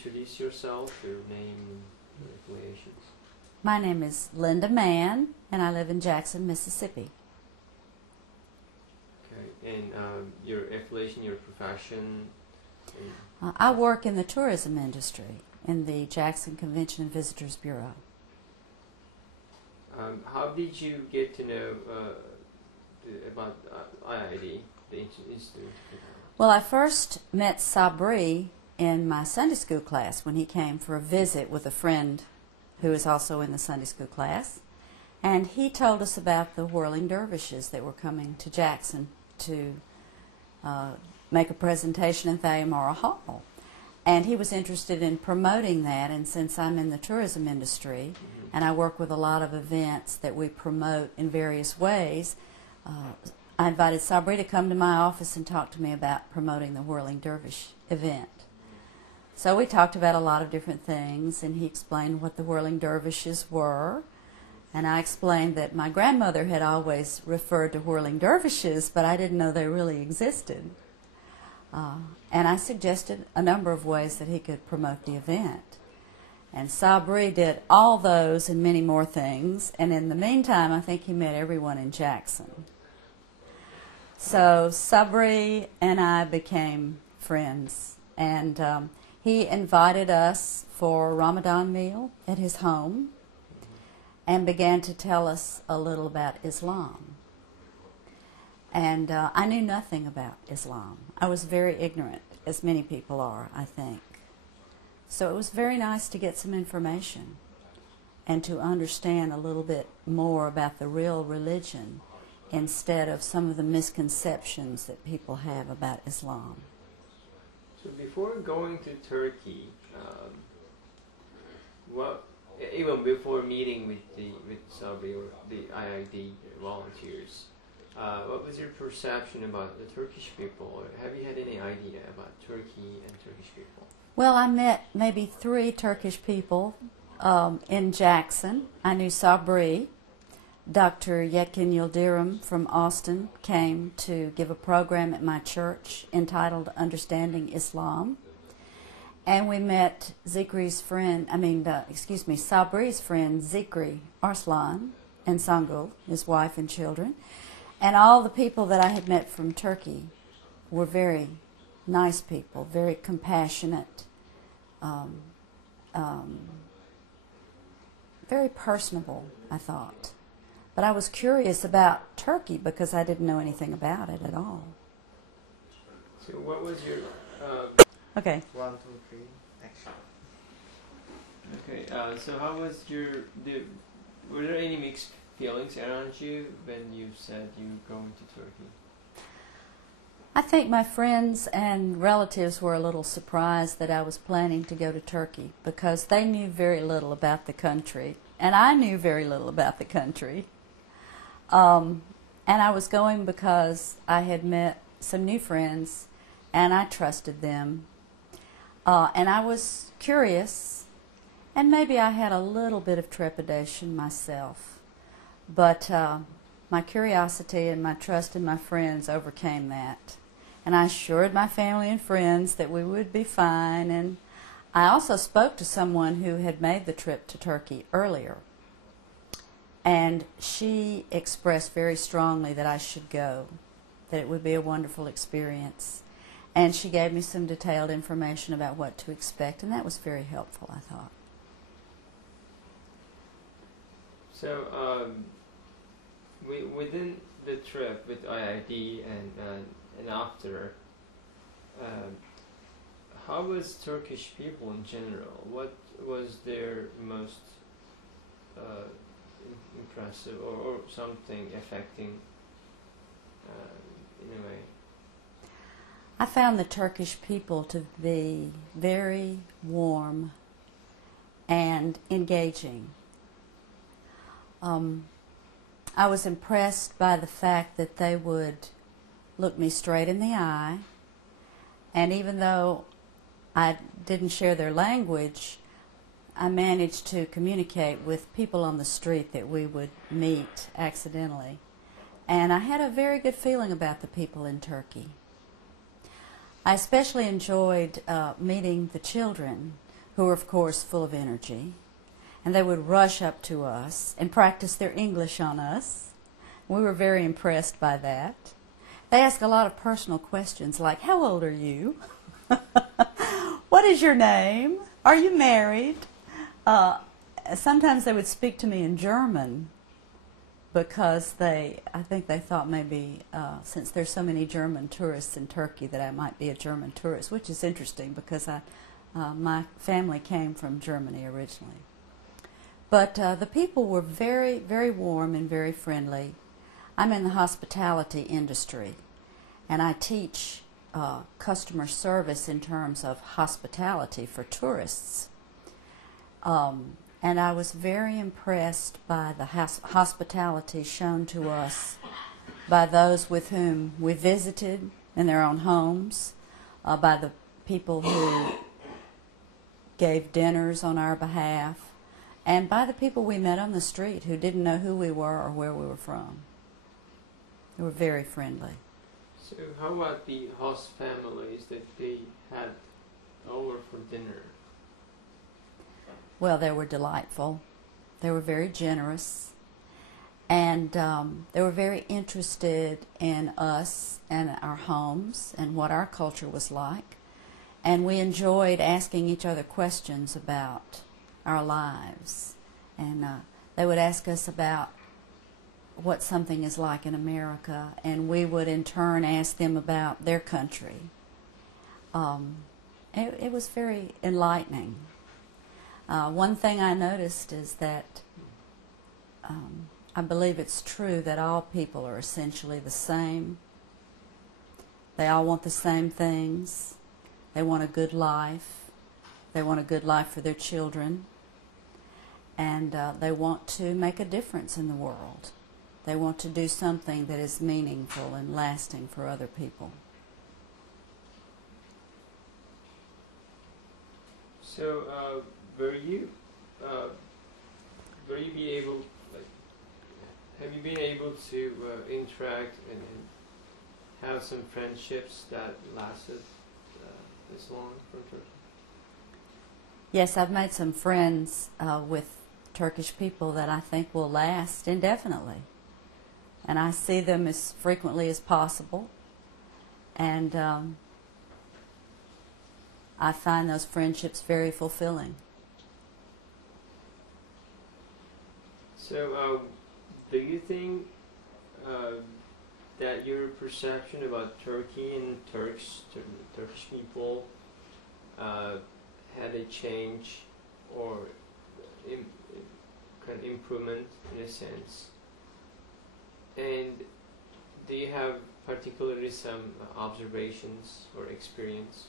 introduce yourself, your name, your affiliations? My name is Linda Mann, and I live in Jackson, Mississippi. Okay, and your affiliation, your profession? I work in the tourism industry in the Jackson Convention and Visitors Bureau. How did you get to know about IID, the Institute? Well, I first met Sabri in my Sunday school class when he came for a visit with a friend who is also in the Sunday school class. And he told us about the whirling dervishes that were coming to Jackson to make a presentation in Thayer-Mara Hall. And he was interested in promoting that, and since I'm in the tourism industry and I work with a lot of events that we promote in various ways, I invited Sabri to come to my office and talk to me about promoting the Whirling Dervish event. So we talked about a lot of different things, and he explained what the Whirling Dervishes were, and I explained that my grandmother had always referred to whirling dervishes, but I didn't know they really existed. And I suggested a number of ways that he could promote the event. And Sabri did all those and many more things, and in the meantime I think he met everyone in Jackson. So Sabri and I became friends, and he invited us for a Ramadan meal at his home and began to tell us a little about Islam. And I knew nothing about Islam. I was very ignorant, as many people are, I think. So it was very nice to get some information and to understand a little bit more about the real religion instead of some of the misconceptions that people have about Islam. So before going to Turkey, even before meeting with Sabri or the IID volunteers, what was your perception about the Turkish people? Or have you had any idea about Turkey and Turkish people? Well, I met maybe 3 Turkish people in Jackson. I knew Sabri. Dr. Yetkin Yildirim from Austin came to give a program at my church entitled Understanding Islam. And we met Sabri's friend Zikri Arslan and Sangul, his wife and children. And all the people that I had met from Turkey were very nice people, very compassionate, very personable, I thought. But I was curious about Turkey because I didn't know anything about it at all. So what was your... Okay. 1, 2, 3, action. Okay, so how was were there any mixed feelings around you when you said you were going to Turkey? I think my friends and relatives were a little surprised that I was planning to go to Turkey because they knew very little about the country, and I knew very little about the country. And I was going because I had met some new friends, and I trusted them. And I was curious, and maybe I had a little bit of trepidation myself. But my curiosity and my trust in my friends overcame that. And I assured my family and friends that we would be fine. And I also spoke to someone who had made the trip to Turkey earlier. And she expressed very strongly that I should go, that it would be a wonderful experience. And she gave me some detailed information about what to expect, and that was very helpful, I thought. So, within the trip with IID and after, how was Turkish people in general? What was their most impressive or something affecting in a way? I found the Turkish people to be very warm and engaging. I was impressed by the fact that they would look me straight in the eye, and even though I didn't share their language, I managed to communicate with people on the street that we would meet accidentally. And I had a very good feeling about the people in Turkey. I especially enjoyed meeting the children who were, of course, full of energy. And they would rush up to us and practice their English on us. We were very impressed by that. They asked a lot of personal questions like, how old are you? What is your name? Are you married? Sometimes they would speak to me in German because I think they thought maybe since there's so many German tourists in Turkey that I might be a German tourist, which is interesting because my family came from Germany originally. But the people were very, very warm and very friendly. I'm in the hospitality industry, and I teach customer service in terms of hospitality for tourists. And I was very impressed by the hospitality shown to us by those with whom we visited in their own homes, by the people who gave dinners on our behalf, and by the people we met on the street who didn't know who we were or where we were from. They were very friendly. So how about the host families that they had over for dinner? Well, they were delightful. They were very generous. And they were very interested in us and our homes and what our culture was like. And we enjoyed asking each other questions about our lives. And they would ask us about what something is like in America, and we would in turn ask them about their country. It was very enlightening. One thing I noticed is that I believe it's true that all people are essentially the same. They all want the same things. They want a good life. They want a good life for their children. And they want to make a difference in the world. They want to do something that is meaningful and lasting for other people. So, were you be able, have you been able to interact and have some friendships that lasted this long from Turkey? Yes, I've made some friends with Turkish people that I think will last indefinitely. And I see them as frequently as possible. And I find those friendships very fulfilling. So, do you think that your perception about Turkey and Turkish people had a change or kind of improvement in a sense? And do you have particularly some observations or experience?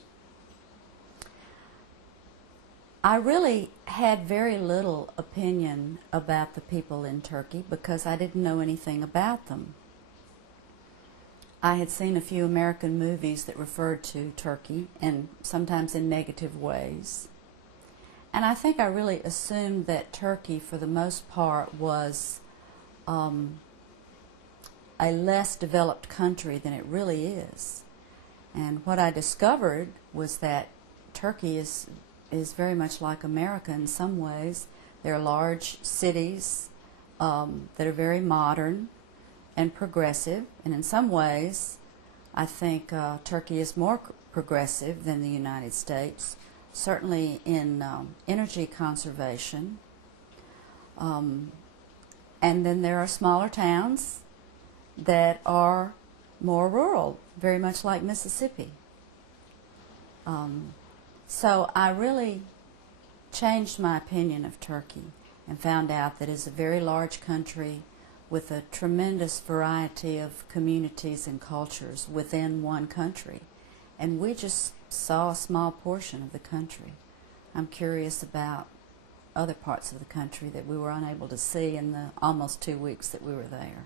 I really had very little opinion about the people in Turkey because I didn't know anything about them. I had seen a few American movies that referred to Turkey, and sometimes in negative ways. And I think I really assumed that Turkey, for the most part, was a less developed country than it really is. And what I discovered was that Turkey is very much like America in some ways. There are large cities that are very modern and progressive, and in some ways I think Turkey is more progressive than the United States, certainly in energy conservation. And then there are smaller towns that are more rural, very much like Mississippi. So I really changed my opinion of Turkey and found out that it's a very large country with a tremendous variety of communities and cultures within one country. And we just saw a small portion of the country. I'm curious about other parts of the country that we were unable to see in the almost 2 weeks that we were there.